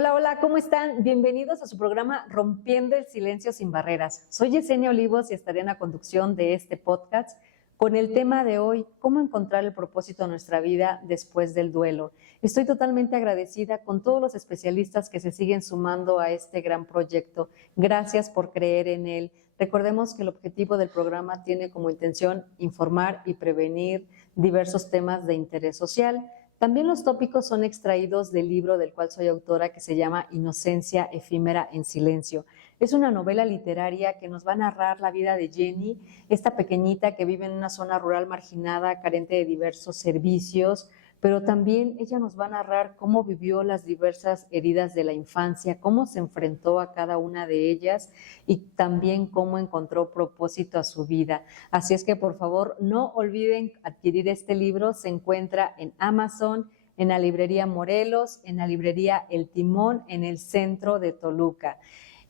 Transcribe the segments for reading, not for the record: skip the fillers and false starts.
Hola, hola, ¿cómo están? Bienvenidos a su programa Rompiendo el Silencio sin Barreras. Soy Yesenia Olivos y estaré en la conducción de este podcast con el tema de hoy, cómo encontrar el propósito de nuestra vida después del duelo. Estoy totalmente agradecida con todos los especialistas que se siguen sumando a este gran proyecto. Gracias por creer en él. Recordemos que el objetivo del programa tiene como intención informar y prevenir diversos temas de interés social. También los tópicos son extraídos del libro del cual soy autora, que se llama Inocencia efímera en silencio. Es una novela literaria que nos va a narrar la vida de Jenny, esta pequeñita que vive en una zona rural marginada, carente de diversos servicios, pero también ella nos va a narrar cómo vivió las diversas heridas de la infancia, cómo se enfrentó a cada una de ellas y también cómo encontró propósito a su vida. Así es que, por favor, no olviden adquirir este libro. Se encuentra en Amazon, en la librería Morelos, en la librería El Timón, en el centro de Toluca.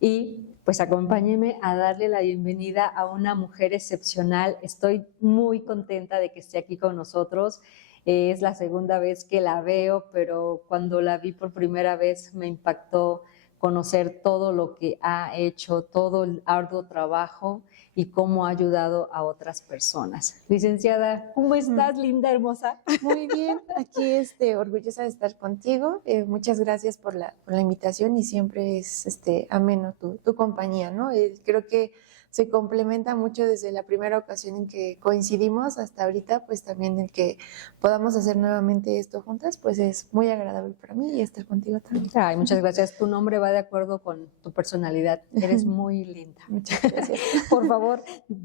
Y pues acompáñenme a darle la bienvenida a una mujer excepcional. Estoy muy contenta de que esté aquí con nosotros. Es la segunda vez que la veo, pero cuando la vi por primera vez me impactó conocer todo lo que ha hecho, todo el arduo trabajo y cómo ha ayudado a otras personas. Licenciada, ¿cómo estás, linda, hermosa? Muy bien, aquí orgullosa de estar contigo. Muchas gracias por la invitación y siempre es ameno tu compañía, ¿no? Creo que se complementa mucho desde la primera ocasión en que coincidimos hasta ahorita, pues también el que podamos hacer nuevamente esto juntas, pues es muy agradable para mí y estar contigo también. Ay, muchas gracias. Tu nombre va de acuerdo con tu personalidad. Eres muy linda. Muchas gracias. Por favor,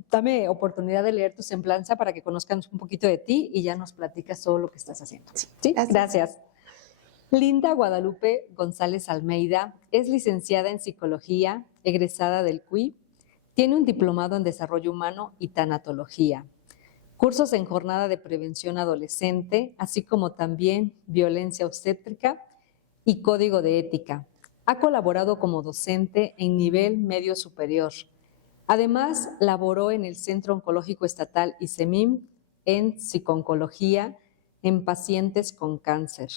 dame oportunidad de leer tu semblanza para que conozcan un poquito de ti y ya nos platicas todo lo que estás haciendo. ¿Sí? Gracias. Linda Guadalupe González Almeida es licenciada en Psicología, egresada del CUI. Tiene un diplomado en Desarrollo Humano y Tanatología, cursos en jornada de prevención adolescente, así como también violencia obstétrica y código de ética. Ha colaborado como docente en nivel medio superior. Además, laboró en el Centro Oncológico Estatal ICEMIM en psicooncología en pacientes con cáncer,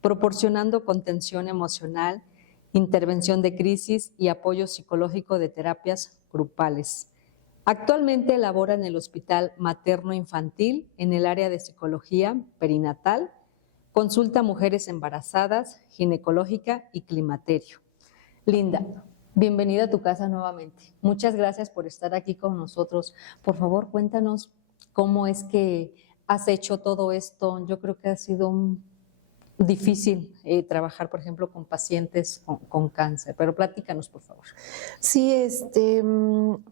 proporcionando contención emocional, intervención de crisis y apoyo psicológico de terapias grupales. Actualmente labora en el Hospital Materno Infantil en el área de psicología perinatal, consulta a mujeres embarazadas, ginecológica y climaterio. Linda, bienvenida a tu casa nuevamente. Muchas gracias por estar aquí con nosotros. Por favor, cuéntanos cómo es que has hecho todo esto. Yo creo que ha sido difícil trabajar, por ejemplo, con pacientes con cáncer, pero platícanos, por favor. Sí,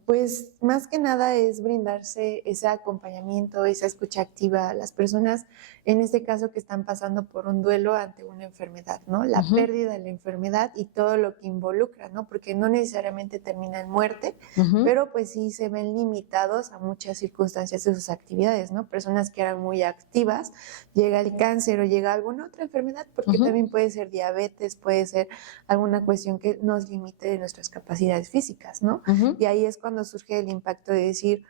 pues más que nada es brindarse ese acompañamiento, esa escucha activa a las personas, en este caso que están pasando por un duelo ante una enfermedad, ¿no? La pérdida de la enfermedad y todo lo que involucra, ¿no? Porque no necesariamente termina en muerte, pero pues sí se ven limitados a muchas circunstancias de sus actividades, ¿no? Personas que eran muy activas, llega el cáncer o llega alguna otra enfermedad, porque también puede ser diabetes, puede ser alguna cuestión que nos limite de nuestras capacidades físicas, ¿no? Y ahí es cuando surge el impacto de decir,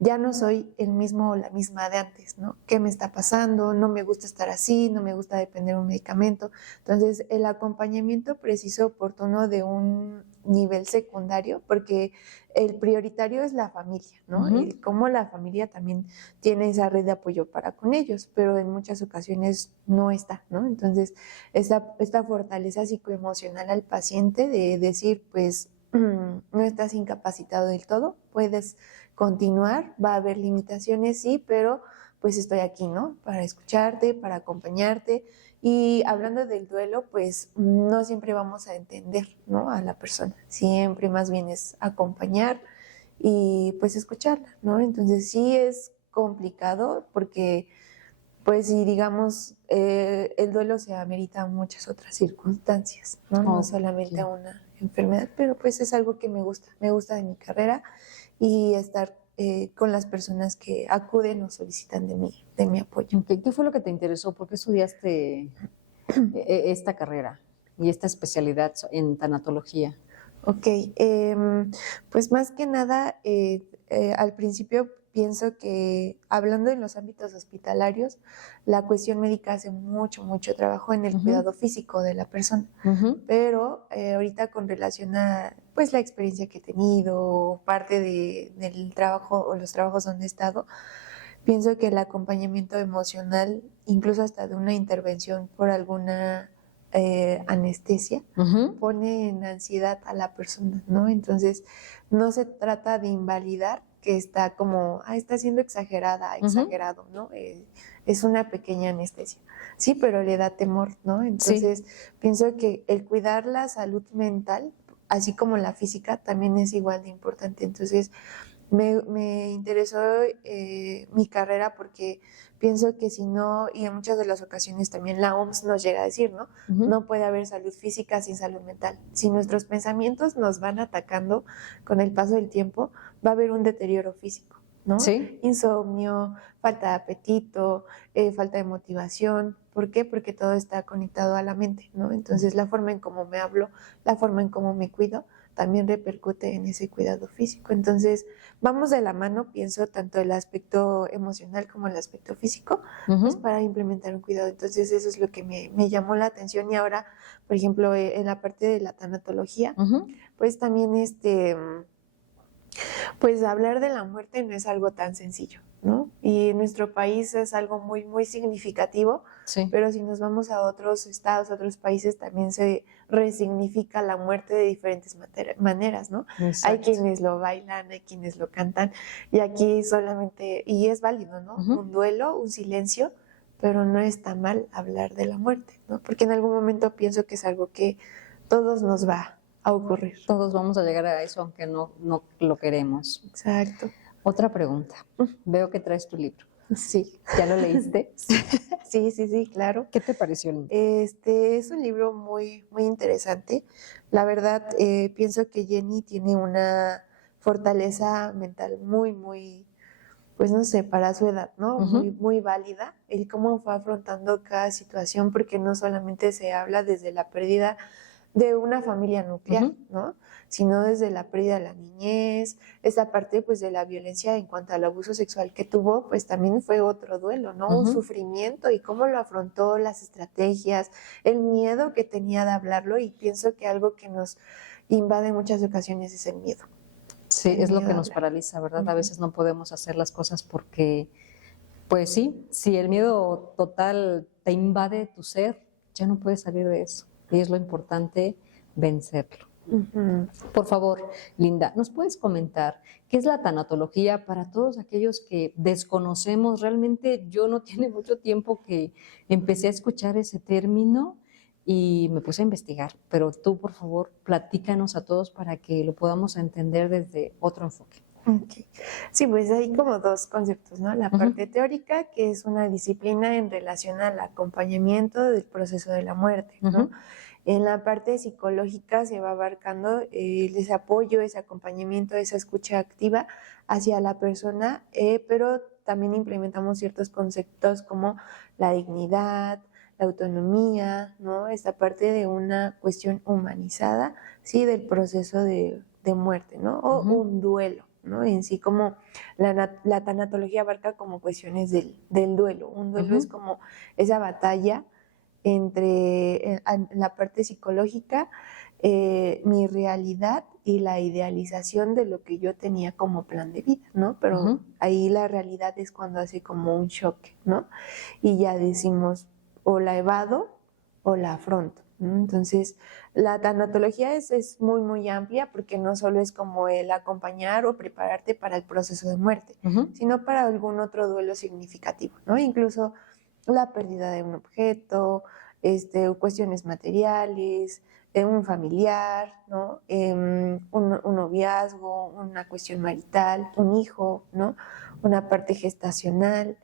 ya no soy el mismo o la misma de antes, ¿no? ¿Qué me está pasando? No me gusta estar así, no me gusta depender de un medicamento. Entonces, el acompañamiento preciso oportuno de un nivel secundario, porque el prioritario es la familia, ¿no? Y cómo la familia también tiene esa red de apoyo para con ellos, pero en muchas ocasiones no está, ¿no? Entonces, esta fortaleza psicoemocional al paciente de decir, pues, no estás incapacitado del todo, puedes continuar, va a haber limitaciones, sí, pero pues estoy aquí, ¿no? Para escucharte, para acompañarte. Y hablando del duelo, pues no siempre vamos a entender, ¿no? A la persona, siempre más bien es acompañar y pues escucharla, ¿no? Entonces sí es complicado porque pues si digamos el duelo se amerita a muchas otras circunstancias, ¿no? No solamente a una enfermedad, pero pues es algo que me gusta de mi carrera y estar con las personas que acuden o solicitan de mi apoyo. ¿Qué fue lo que te interesó? ¿Por qué estudiaste esta carrera y esta especialidad en tanatología? Ok, pues más que nada, al principio pienso que, hablando en los ámbitos hospitalarios, la cuestión médica hace mucho, mucho trabajo en el cuidado físico de la persona. Pero ahorita con relación a pues la experiencia que he tenido, parte del trabajo o los trabajos donde he estado, pienso que el acompañamiento emocional, incluso hasta de una intervención por alguna anestesia, pone en ansiedad a la persona, ¿no? Entonces, no se trata de invalidar que está como, está siendo exagerada, exagerado, ¿no? Es una pequeña anestesia. Sí, pero le da temor, ¿no? Entonces, pienso que el cuidar la salud mental, así como la física, también es igual de importante. Entonces, me interesó mi carrera porque pienso que si no, y en muchas de las ocasiones también la OMS nos llega a decir, ¿no? No puede haber salud física sin salud mental. Si nuestros pensamientos nos van atacando con el paso del tiempo, va a haber un deterioro físico, ¿no? Sí. Insomnio, falta de apetito, falta de motivación. ¿Por qué? Porque todo está conectado a la mente, ¿no? Entonces la forma en cómo me hablo, la forma en cómo me cuido, también repercute en ese cuidado físico. Entonces, vamos de la mano, pienso, tanto el aspecto emocional como el aspecto físico, pues para implementar un cuidado. Entonces, eso es lo que me llamó la atención. Y ahora, por ejemplo, en la parte de la tanatología, pues también pues hablar de la muerte no es algo tan sencillo, ¿no? Y en nuestro país es algo muy, muy significativo, pero si nos vamos a otros estados, a otros países, también se resignifica la muerte de diferentes maneras, ¿no? Exacto. Hay quienes lo bailan, hay quienes lo cantan, y aquí solamente, y es válido, ¿no? Un duelo, un silencio, pero no está mal hablar de la muerte, ¿no? Porque en algún momento pienso que es algo que todos nos va a ocurrir. Todos vamos a llegar a eso, aunque no lo queremos. Exacto. Otra pregunta. Veo que traes tu libro. Sí. ¿Ya lo leíste? Sí, claro. ¿Qué te pareció? Es un libro muy, muy interesante. La verdad, pienso que Jenny tiene una fortaleza mental muy, muy, pues no sé, para su edad, ¿no? Muy, muy válida. El cómo fue afrontando cada situación, porque no solamente se habla desde la pérdida de una familia nuclear, ¿no? Sino desde la pérdida de la niñez, esa parte pues de la violencia en cuanto al abuso sexual que tuvo, pues también fue otro duelo, ¿no? Un sufrimiento y cómo lo afrontó, las estrategias, el miedo que tenía de hablarlo, y pienso que algo que nos invade en muchas ocasiones es el miedo. Sí, es lo que nos paraliza, ¿verdad? A veces no podemos hacer las cosas porque, pues sí, si el miedo total te invade tu ser, ya no puedes salir de eso. Y es lo importante, vencerlo. Por favor, Linda, ¿nos puedes comentar qué es la tanatología para todos aquellos que desconocemos? Realmente yo no tiene mucho tiempo que empecé a escuchar ese término y me puse a investigar, pero tú, por favor, platícanos a todos para que lo podamos entender desde otro enfoque. Okay. Sí, pues hay como dos conceptos, ¿no? La parte teórica, que es una disciplina en relación al acompañamiento del proceso de la muerte, ¿no? En la parte psicológica se va abarcando ese apoyo, ese acompañamiento, esa escucha activa hacia la persona, pero también implementamos ciertos conceptos como la dignidad, la autonomía, ¿no? Esta parte de una cuestión humanizada, sí, del proceso de muerte, ¿no? O un duelo, ¿no? En sí, como la tanatología abarca como cuestiones del duelo. Un duelo es como esa batalla entre en la parte psicológica, mi realidad y la idealización de lo que yo tenía como plan de vida, ¿no? Pero ahí la realidad es cuando hace como un choque, ¿no? Y ya decimos, o la evado o la afronto, ¿no? Entonces, la tanatología es muy, muy amplia, porque no solo es como el acompañar o prepararte para el proceso de muerte, sino para algún otro duelo significativo, ¿no? Incluso la pérdida de un objeto, cuestiones materiales, de un familiar, ¿no? Un noviazgo, una cuestión marital, un hijo, ¿no? Una parte gestacional,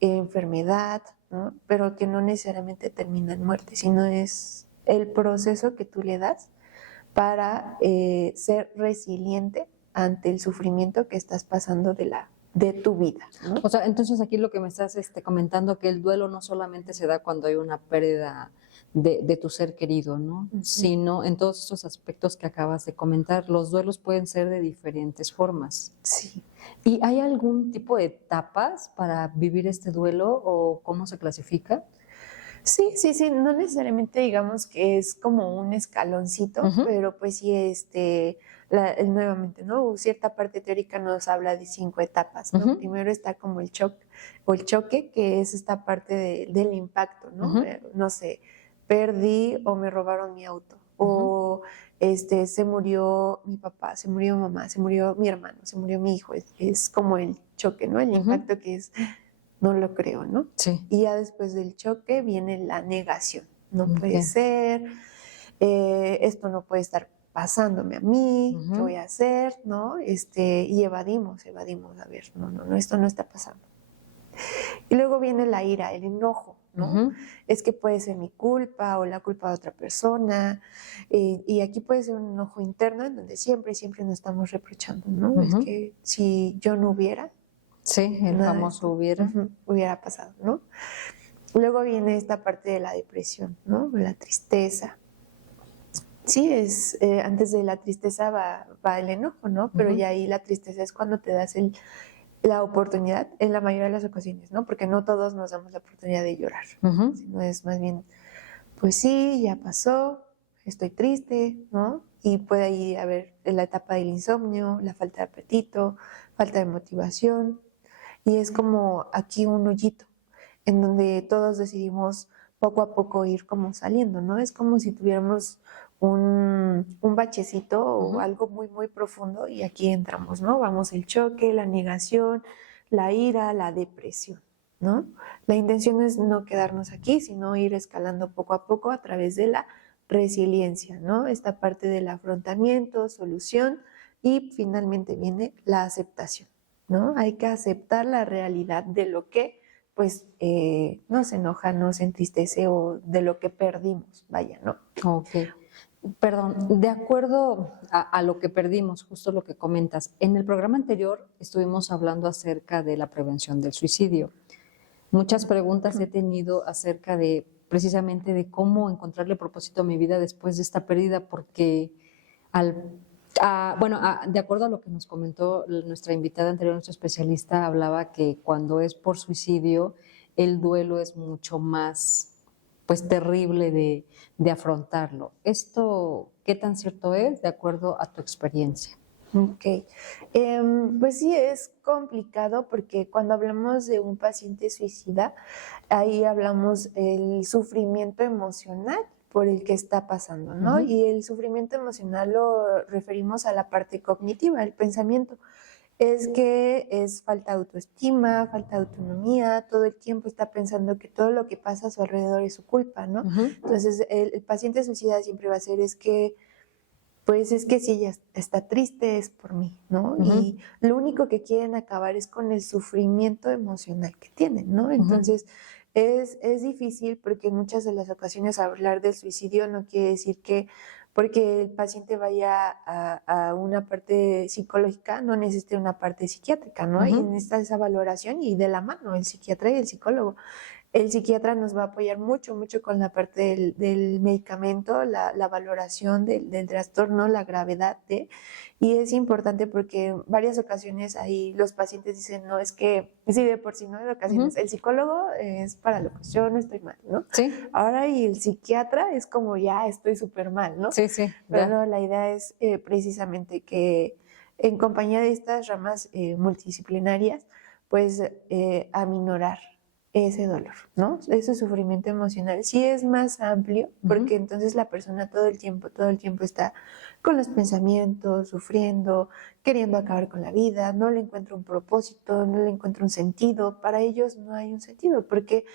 enfermedad, ¿no? Pero que no necesariamente termina en muerte, sino es el proceso que tú le das para ser resiliente ante el sufrimiento que estás pasando de tu vida, ¿no? O sea, entonces aquí lo que me estás comentando, que el duelo no solamente se da cuando hay una pérdida de tu ser querido, ¿no? Sino en todos estos aspectos que acabas de comentar. Los duelos pueden ser de diferentes formas. Sí. ¿Y hay algún tipo de etapas para vivir este duelo o cómo se clasifica? Sí, sí, sí, no necesariamente digamos que es como un escaloncito, Ujú, pero pues sí, nuevamente, ¿no? Cierta parte teórica nos habla de 5 etapas, ¿no? ujú, Primero está como el shock o el choque, que es esta parte del impacto, ¿no? ujú, No sé, perdí o me robaron mi auto, ujú, o se murió mi papá, se murió mi mamá, se murió mi hermano, se murió mi hijo. Es como el choque, ¿no? El ujú. impacto que es no lo creo, ¿no? Sí, Y ya después del choque viene la negación. No puede okey. ser, esto no puede estar pasándome a mí, ¿qué Ujú, voy a hacer? ¿No? Y evadimos, a ver, no, no, no, esto no está pasando. Y luego viene la ira, el enojo, ¿no? ujú, Es que puede ser mi culpa o la culpa de otra persona. Y aquí puede ser un enojo interno en donde siempre, siempre nos estamos reprochando, ¿no? Es ujú. que si yo no hubiera, Sí, el nada de famoso esto hubiera. hubiera pasado, ¿no? Luego viene esta parte de la depresión, ¿no? La tristeza. Sí, antes de la tristeza va el enojo, ¿no? Pero Ujú, ya ahí la tristeza es cuando te das la oportunidad, en la mayoría de las ocasiones, ¿no? Porque no todos nos damos la oportunidad de llorar, ujú. sino es más bien, pues sí, ya pasó, estoy triste, ¿no? Y puede ahí haber la etapa del insomnio, la falta de apetito, falta de motivación, y es como aquí un hoyito en donde todos decidimos poco a poco ir como saliendo, ¿no? Es como si tuviéramos un bachecito o Ujú. algo muy, muy profundo y aquí entramos, ¿no? Vamos el choque, la negación, la ira, la depresión, ¿no? La intención es no quedarnos aquí, sino ir escalando poco a poco a través de la resiliencia, ¿no? Esta parte del afrontamiento, solución y finalmente viene la aceptación, ¿no? Hay que aceptar la realidad de lo que pues nos enoja, nos entristece o de lo que perdimos, vaya, ¿no? Okey. Perdón, de acuerdo a lo que perdimos, justo lo que comentas, en el programa anterior estuvimos hablando acerca de la prevención del suicidio. Muchas preguntas he tenido acerca de, precisamente, de cómo encontrarle propósito a mi vida después de esta pérdida, porque al bueno, de acuerdo a lo que nos comentó nuestra invitada anterior, nuestra especialista, hablaba que cuando es por suicidio, el duelo es mucho más, pues, terrible de afrontarlo. ¿Esto qué tan cierto es de acuerdo a tu experiencia? Ok. Pues sí, es complicado porque cuando hablamos de un paciente suicida, ahí hablamos el sufrimiento emocional por el que está pasando, ¿no? Ujú, Y el sufrimiento emocional lo referimos a la parte cognitiva, el pensamiento. Es que es falta de autoestima, falta de autonomía, todo el tiempo está pensando que todo lo que pasa a su alrededor es su culpa, ¿no? ujú, Entonces, el paciente suicida siempre va a ser, pues es que si ella está triste es por mí, ¿no? ujú, Y lo único que quieren acabar es con el sufrimiento emocional que tienen, ¿no? ujú, Entonces, es difícil porque en muchas de las ocasiones hablar del suicidio no quiere decir que porque el paciente vaya a una parte psicológica, no necesite una parte psiquiátrica, ¿no? Y ujú, necesita esa valoración y de la mano el psiquiatra y el psicólogo. El psiquiatra nos va a apoyar mucho, mucho con la parte del medicamento, la valoración del trastorno, la gravedad de, y es importante porque en varias ocasiones ahí los pacientes dicen, no, es que, sí, de por sí, no de ocasiones, ujú. el psicólogo es para lo que yo no estoy mal, ¿no? Sí, Ahora y el psiquiatra es como ya estoy súper mal, ¿no? sí, sí, Pero ya. no, la idea es precisamente que en compañía de estas ramas multidisciplinarias, pues aminorar ese dolor, ¿no? Ese sufrimiento emocional sí es más amplio Ujú. porque entonces la persona todo el tiempo está con los pensamientos, sufriendo, queriendo acabar con la vida, no le encuentra un propósito, no le encuentra un sentido. Para ellos no hay un sentido porque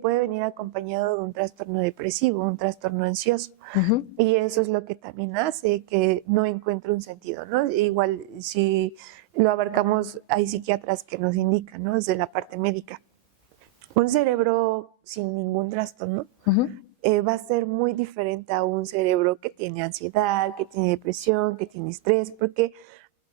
puede venir acompañado de un trastorno depresivo, un trastorno ansioso. Ujú, Y eso es lo que también hace que no encuentre un sentido, ¿no? Igual si lo abarcamos, hay psiquiatras que nos indican, ¿no? Desde la parte médica. Un cerebro sin ningún trastorno ujú, va a ser muy diferente a un cerebro que tiene ansiedad, que tiene depresión, que tiene estrés, porque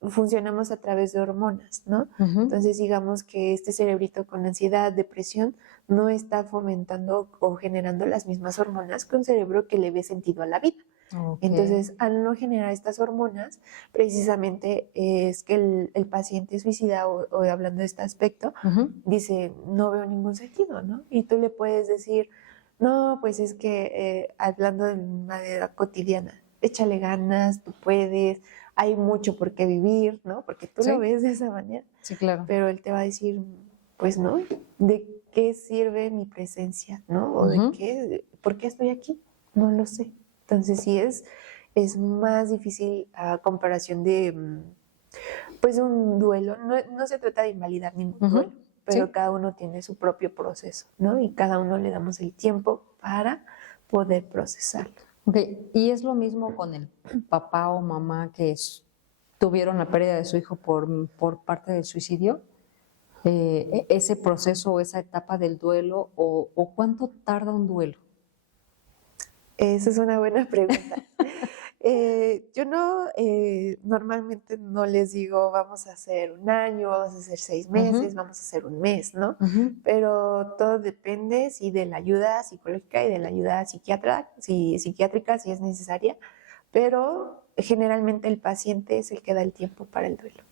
funcionamos a través de hormonas, ¿no? ujú, Entonces, digamos que este cerebrito con ansiedad, depresión, no está fomentando o generando las mismas hormonas que un cerebro que le ve sentido a la vida. Ok. Entonces, al no generar estas hormonas, precisamente es que el paciente suicida, o hablando de este aspecto, Ujú. dice, no veo ningún sentido, ¿no? Y tú le puedes decir, no, pues es que, hablando de manera cotidiana, échale ganas, tú puedes, hay mucho por qué vivir, ¿no? Porque tú lo Sí, ves de esa manera, sí, claro. pero él te va a decir, pues no, ¿de qué sirve mi presencia, ¿no? O de Ujú. qué, ¿por qué estoy aquí? No lo sé. Entonces sí es más difícil a comparación de, pues, un duelo. No, no se trata de invalidar ningún Ujú. duelo, pero Sí. cada uno tiene su propio proceso, ¿no? Y cada uno le damos el tiempo para poder procesarlo. Ok, y es lo mismo con el papá o mamá que tuvieron la pérdida de su hijo por parte del suicidio. Ese proceso o esa etapa del duelo, o cuánto tarda un duelo. Esa es una buena pregunta. Yo no, normalmente no les digo, vamos a hacer 1 año, vamos a hacer 6 meses, Ujú, vamos a hacer 1 mes, ¿no? ujú, Pero todo depende, sí, de la ayuda psicológica y de la ayuda psiquiátrica, si es necesaria, pero generalmente el paciente es el que da el tiempo para el duelo.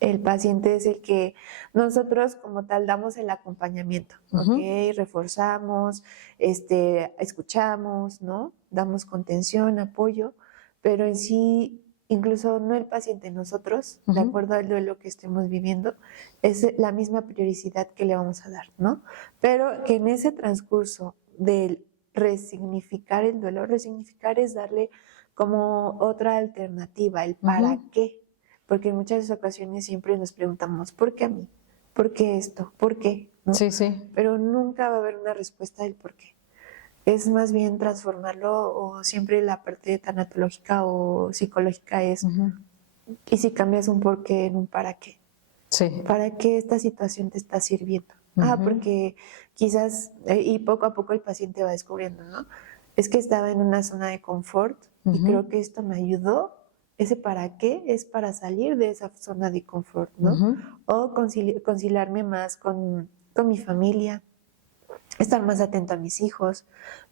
El paciente es el que nosotros como tal damos el acompañamiento, ¿ok? ujú, Reforzamos, escuchamos, ¿no? Damos contención, apoyo, pero en sí, incluso no el paciente, nosotros, de ujú, acuerdo al duelo que estemos viviendo, es la misma prioridad que le vamos a dar, ¿no? Pero que en ese transcurso del resignificar el duelo, resignificar es darle como otra alternativa, el para ujú. qué, porque en muchas ocasiones siempre nos preguntamos, ¿por qué a mí? ¿Por qué esto? ¿Por qué? ¿No? Sí, sí. Pero nunca va a haber una respuesta del por qué. Es más bien transformarlo, o siempre la parte tanatológica o psicológica es, Ujú. ¿y si cambias un por qué en un para qué? Sí. ¿Para qué esta situación te está sirviendo? Ujú, Porque quizás, y poco a poco el paciente va descubriendo, ¿no? Es que estaba en una zona de confort y ujú, creo que esto me ayudó. Ese para qué es para salir de esa zona de confort, ¿no? ujú, O conciliarme más con mi familia, estar más atento a mis hijos,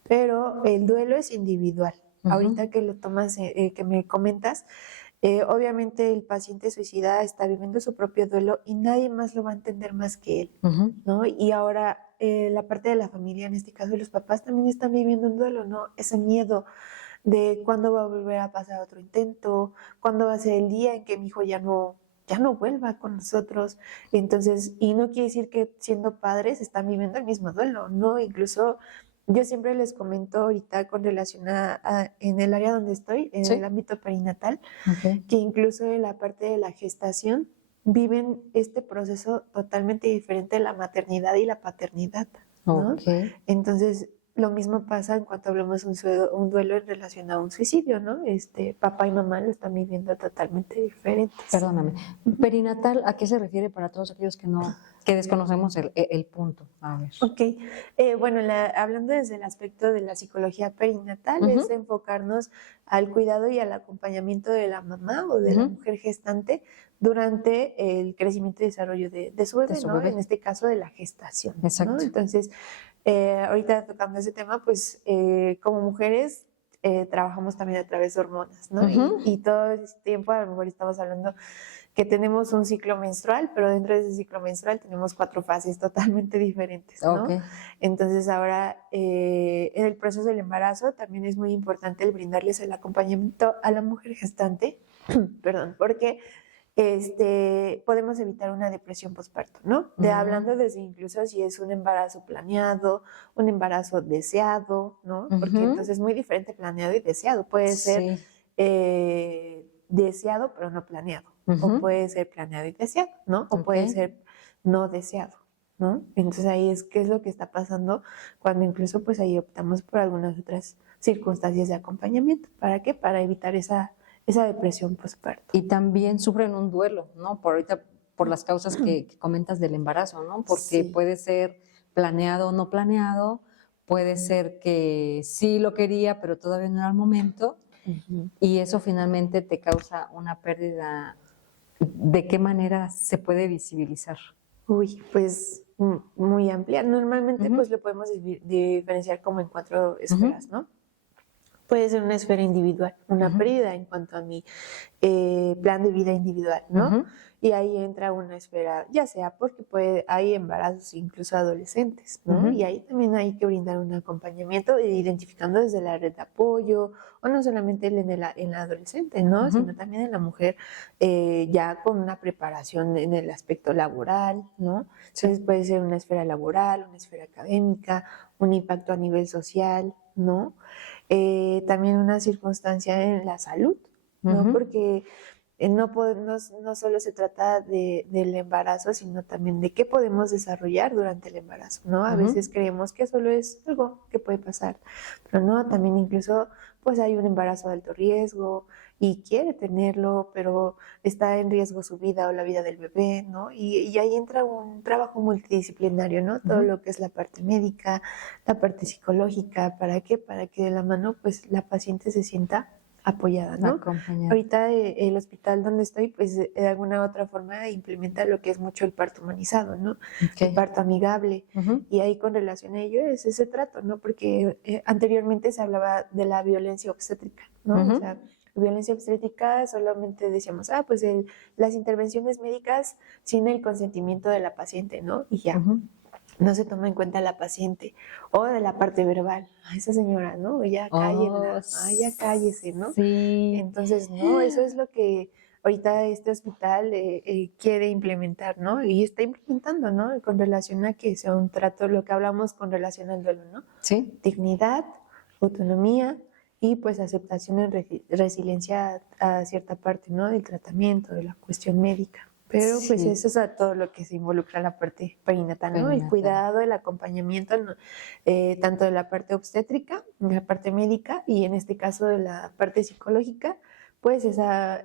pero el duelo es individual. ujú, Ahorita que lo tomas, que me comentas, obviamente el paciente suicida está viviendo su propio duelo y nadie más lo va a entender más que él, ujú. ¿no? Y ahora la parte de la familia, en este caso los papás, también están viviendo un duelo, ¿no? Ese miedo de cuándo va a volver a pasar otro intento, cuándo va a ser el día en que mi hijo ya no vuelva con nosotros. Entonces, y no quiere decir que siendo padres están viviendo el mismo duelo, ¿no? Incluso yo siempre les comento ahorita con relación en el área donde estoy, en el Sí. ámbito perinatal, Ok. que incluso en la parte de la gestación viven este proceso totalmente diferente de la maternidad y la paternidad, ¿no? Ok. Entonces, lo mismo pasa en cuanto hablamos de un duelo en relación a un suicidio, ¿no? Papá y mamá lo están viviendo totalmente diferentes. Perdóname. Perinatal, ¿a qué se refiere para todos aquellos que desconocemos el punto? A ver. Ok, bueno, hablando desde el aspecto de la psicología perinatal, es Ujú, enfocarnos al cuidado y al acompañamiento de la mamá o de la ujú. mujer gestante durante el crecimiento y desarrollo de su De bebé, su ¿no? En bebé. este caso de la gestación, ¿no? Exacto. Entonces, ahorita tocando ese tema, pues como mujeres trabajamos también a través de hormonas, ¿no? Ujú. Y todo este tiempo a lo mejor estamos hablando que tenemos un ciclo menstrual, pero dentro de ese ciclo menstrual tenemos 4 fases totalmente diferentes, Ok. ¿no? Entonces ahora en el proceso del embarazo también es muy importante el brindarles el acompañamiento a la mujer gestante, perdón, porque podemos evitar una depresión postparto, ¿no? Hablando desde incluso si es un embarazo planeado, un embarazo deseado, ¿no? Porque Ujú. entonces es muy diferente planeado y deseado. Puede ser Sí. deseado pero no planeado, o Ujú. puede ser planeado y deseado, ¿no? O Ok. puede ser no deseado, ¿no? Entonces ahí es qué es lo que está pasando cuando incluso pues ahí optamos por algunas otras circunstancias de acompañamiento. ¿Para qué? Para evitar esa depresión postparto. Y también sufren un duelo, ¿no? Por ahorita, por las causas que comentas del embarazo, ¿no? Porque Sí. puede ser planeado o no planeado, puede ser que sí lo quería, pero todavía no era el momento, Ujú. y eso finalmente te causa una pérdida. ¿De qué manera se puede visibilizar? Uy, pues muy amplia. Normalmente Ujú, pues lo podemos diferenciar como en 4 ujú, esferas, ¿no? Puede ser una esfera individual, una pérdida en cuanto a mi plan de vida individual, ¿no? Y ahí entra una esfera, ya sea porque hay embarazos incluso adolescentes, ¿no? Y ahí también hay que brindar un acompañamiento identificando desde la red de apoyo, o no solamente en la adolescente, ¿no? Sino también en la mujer ya con una preparación en el aspecto laboral, ¿no? Entonces puede ser una esfera laboral, una esfera académica, un impacto a nivel social, ¿no? También una circunstancia en la salud, ¿no? Porque no solo se trata del embarazo, sino también de qué podemos desarrollar durante el embarazo, ¿no? A veces creemos que solo es algo que puede pasar, pero no, también incluso pues hay un embarazo de alto riesgo y quiere tenerlo, pero está en riesgo su vida o la vida del bebé, ¿no? Y ahí entra un trabajo multidisciplinario, ¿no? Todo lo que es la parte médica, la parte psicológica, ¿para qué? Para que de la mano pues la paciente se sienta apoyada, ¿no? Acompañada. Ahorita el hospital donde estoy, pues de alguna u otra forma implementa lo que es mucho el parto humanizado, ¿no? El parto amigable. Y ahí con relación a ello es ese trato, ¿no? Porque anteriormente se hablaba de la violencia obstétrica, ¿no? O sea, violencia obstétrica solamente decíamos, pues las intervenciones médicas sin el consentimiento de la paciente, ¿no? Y ya. No se toma en cuenta la paciente o de la parte verbal. Esa señora, ¿no? Ya cállenla, ya cállese, ¿no? Sí. Entonces, no, eso es lo que ahorita este hospital quiere implementar, ¿no? Y está implementando, ¿no? Con relación a que sea un trato, lo que hablamos con relación al duelo, ¿no? Sí. Dignidad, autonomía y pues aceptación y resiliencia a cierta parte, ¿no? Del tratamiento, de la cuestión médica. Pero pues eso es a todo lo que se involucra en la parte perinatal, ¿no? El cuidado, el acompañamiento, tanto de la parte obstétrica, de la parte médica y en este caso de la parte psicológica, pues esa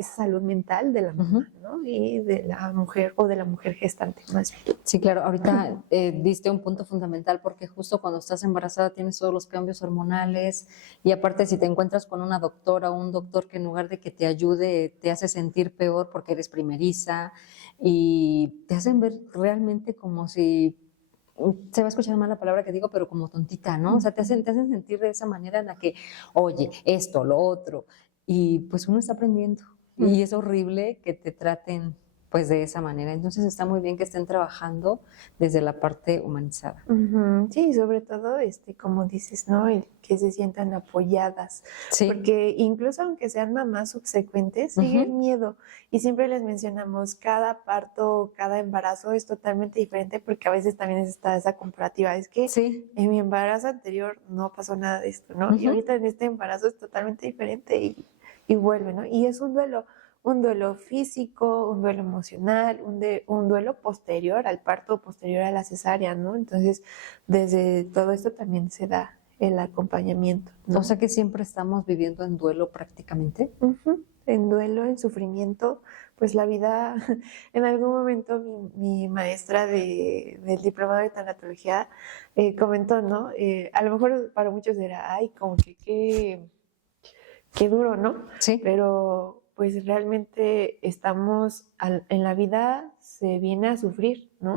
salud mental de la mamá, ¿no? Y de la mujer o de la mujer gestante más bien. Sí, claro, ahorita diste un punto fundamental porque justo cuando estás embarazada tienes todos los cambios hormonales y aparte si te encuentras con una doctora o un doctor que en lugar de que te ayude te hace sentir peor porque eres primeriza y te hacen ver realmente como si, se va a escuchar mal la palabra que digo, pero como tontita, ¿no? O sea, te hacen sentir de esa manera en la que, oye, esto, lo otro, y pues uno está aprendiendo y es horrible que te traten pues de esa manera. Entonces está muy bien que estén trabajando desde la parte humanizada. Sí, sobre todo, como dices, ¿no? El que se sientan apoyadas. Sí. Porque incluso aunque sean mamás subsecuentes, sigue el miedo. Y siempre les mencionamos, cada parto, cada embarazo es totalmente diferente porque a veces también está esa comparativa. Es que en mi embarazo anterior no pasó nada de esto, ¿no? Y ahorita en este embarazo es totalmente diferente y vuelve, ¿no? Y es un duelo físico, un duelo emocional, un duelo posterior al parto, posterior a la cesárea, ¿no? Entonces, desde todo esto también se da el acompañamiento, ¿no? O sea que siempre estamos viviendo en duelo prácticamente. En duelo, en sufrimiento, pues la vida, en algún momento mi maestra del diplomado de tanatología comentó, ¿no? A lo mejor para muchos era, ay, como que qué duro, ¿no? Sí. Pero pues realmente estamos, en la vida se viene a sufrir, ¿no?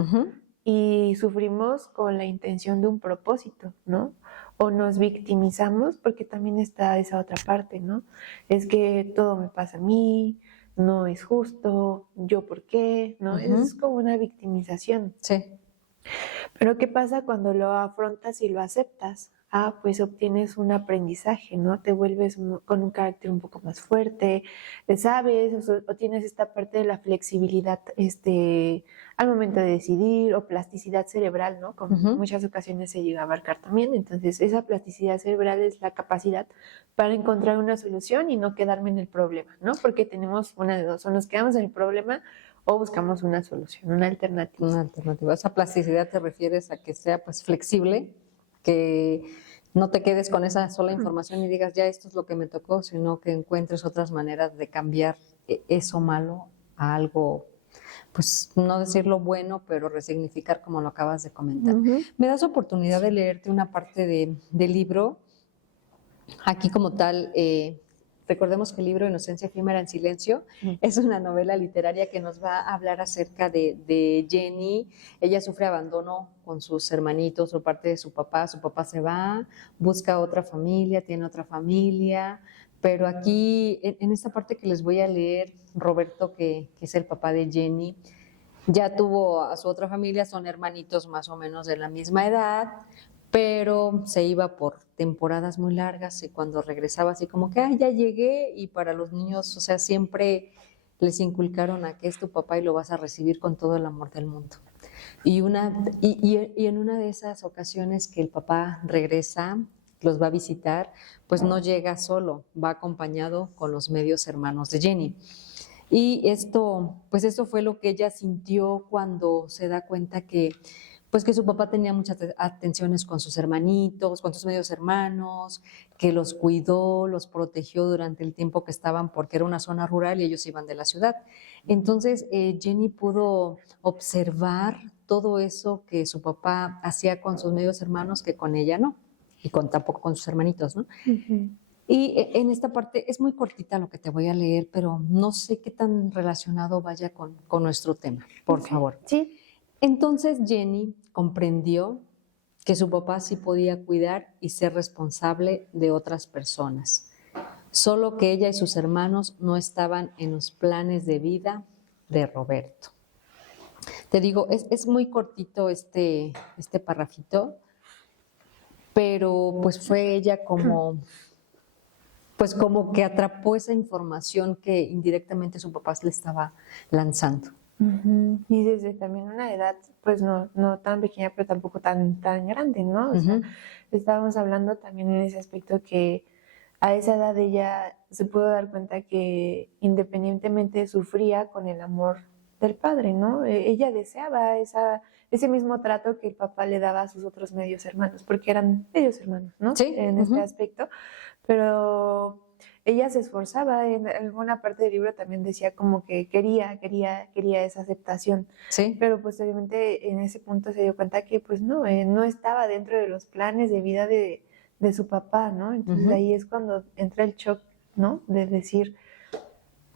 Y sufrimos con la intención de un propósito, ¿no? O nos victimizamos porque también está esa otra parte, ¿no? Es que todo me pasa a mí, no es justo, yo por qué, ¿no? Es como una victimización. Sí. Pero ¿qué pasa cuando lo afrontas y lo aceptas? Pues obtienes un aprendizaje, ¿no? Te vuelves con un carácter un poco más fuerte, ¿sabes? O tienes esta parte de la flexibilidad, al momento de decidir, o plasticidad cerebral, ¿no? Como en muchas ocasiones se llega a abarcar también. Entonces, esa plasticidad cerebral es la capacidad para encontrar una solución y no quedarme en el problema, ¿no? Porque tenemos una de dos, o nos quedamos en el problema o buscamos una solución, una alternativa. Una alternativa. Esa plasticidad te refieres a que sea pues flexible, que no te quedes con esa sola información y digas, ya esto es lo que me tocó, sino que encuentres otras maneras de cambiar eso malo a algo, pues no decirlo bueno, pero resignificar como lo acabas de comentar. ¿Me das oportunidad de leerte una parte del libro? Aquí como tal, Recordemos que el libro Inocencia efímera en silencio es una novela literaria que nos va a hablar acerca de Jenny. Ella sufre abandono con sus hermanitos por parte de su papá se va, busca otra familia, tiene otra familia, pero aquí, en esta parte que les voy a leer, Roberto, que es el papá de Jenny, ya tuvo a su otra familia, son hermanitos más o menos de la misma edad, pero se iba por temporadas muy largas y cuando regresaba así como que, ya llegué, y para los niños, o sea, siempre les inculcaron a que es tu papá y lo vas a recibir con todo el amor del mundo. Y en una de esas ocasiones que el papá regresa, los va a visitar, pues no llega solo, va acompañado con los medios hermanos de Jenny. Y esto fue lo que ella sintió cuando se da cuenta que su papá tenía muchas atenciones con sus hermanitos, con sus medios hermanos, que los cuidó, los protegió durante el tiempo que estaban, porque era una zona rural y ellos iban de la ciudad. Entonces, Jenny pudo observar todo eso que su papá hacía con sus medios hermanos, que con ella no, y tampoco con sus hermanitos, ¿no? Uh-huh. Y en esta parte es muy cortita lo que te voy a leer, pero no sé qué tan relacionado vaya con nuestro tema, por favor. Sí. Entonces Jenny comprendió que su papá sí podía cuidar y ser responsable de otras personas, solo que ella y sus hermanos no estaban en los planes de vida de Roberto. Te digo, es muy cortito este parrafito, pero pues fue ella como que atrapó esa información que indirectamente su papá le estaba lanzando. Uh-huh. Y desde también una edad, pues no tan pequeña, pero tampoco tan grande, ¿no? O sea, estábamos hablando también en ese aspecto que a esa edad ella se pudo dar cuenta que independientemente sufría con el amor del padre, ¿no? Ella deseaba ese mismo trato que el papá le daba a sus otros medios hermanos, porque eran medios hermanos, ¿no? Sí. En este aspecto, pero ella se esforzaba, en alguna parte del libro también decía como que quería esa aceptación. Sí. Pero posteriormente en ese punto se dio cuenta que pues no estaba dentro de los planes de vida de su papá, ¿no? Entonces ahí es cuando entra el shock, ¿no? De decir,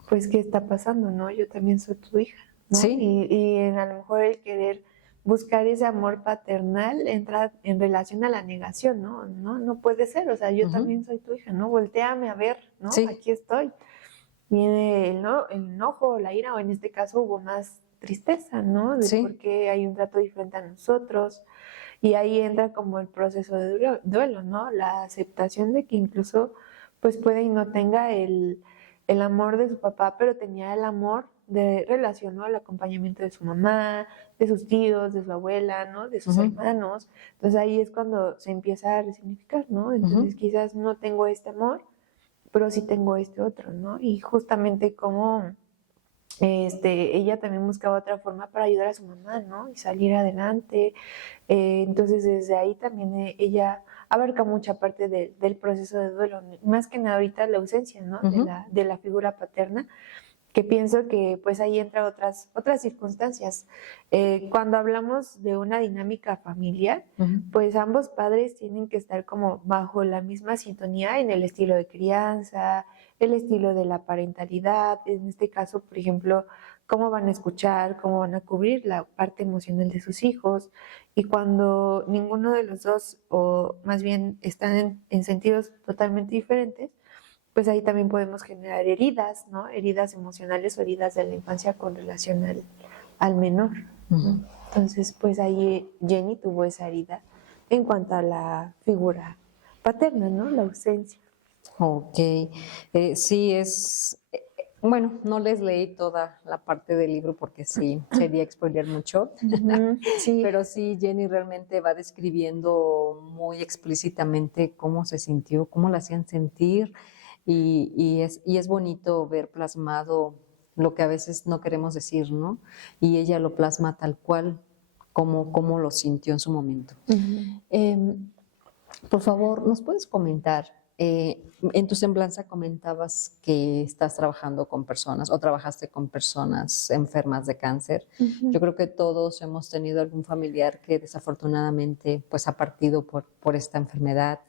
pues, ¿qué está pasando, no? Yo también soy tu hija, ¿no? Sí. Y a lo mejor el querer buscar ese amor paternal entra en relación a la negación, ¿no? No puede ser, o sea, yo también soy tu hija, ¿no? Voltéame a ver, ¿no? Sí. Aquí estoy. Viene el enojo, la ira, o en este caso hubo más tristeza, ¿no? De por qué hay un trato diferente a nosotros. Y ahí entra como el proceso de duelo, ¿no? La aceptación de que incluso pues puede y no tenga el amor de su papá, pero tenía el amor de relación, ¿no? El acompañamiento de su mamá, de sus tíos, de su abuela, ¿no? De sus hermanos. Entonces ahí es cuando se empieza a resignificar, ¿no? Entonces quizás no tengo este amor, pero sí tengo este otro, ¿no? Y justamente como ella también buscaba otra forma para ayudar a su mamá, ¿no? Y salir adelante. Entonces desde ahí también ella abarca mucha parte del proceso de duelo, más que nada ahorita la ausencia, ¿no? De la figura paterna, que pienso que pues ahí entra otras circunstancias. Cuando hablamos de una dinámica familiar, pues ambos padres tienen que estar como bajo la misma sintonía en el estilo de crianza, el estilo de la parentalidad, en este caso, por ejemplo, cómo van a escuchar, cómo van a cubrir la parte emocional de sus hijos. Y cuando ninguno de los dos, o más bien están en sentidos totalmente diferentes, pues ahí también podemos generar heridas, ¿no? Heridas emocionales o heridas de la infancia con relación al menor, ¿no? Entonces, pues ahí Jenny tuvo esa herida en cuanto a la figura paterna, ¿no? La ausencia. Ok, sí es, bueno, no les leí toda la parte del libro porque sí, sería spoiler mucho, Sí. Pero sí, Jenny realmente va describiendo muy explícitamente cómo se sintió, cómo la hacían sentir, y es bonito ver plasmado lo que a veces no queremos decir, ¿no? Y ella lo plasma tal cual como lo sintió en su momento. Por favor, ¿nos puedes comentar? En tu semblanza comentabas que estás trabajando con personas o trabajaste con personas enfermas de cáncer. Yo creo que todos hemos tenido algún familiar que desafortunadamente pues ha partido por esta enfermedad.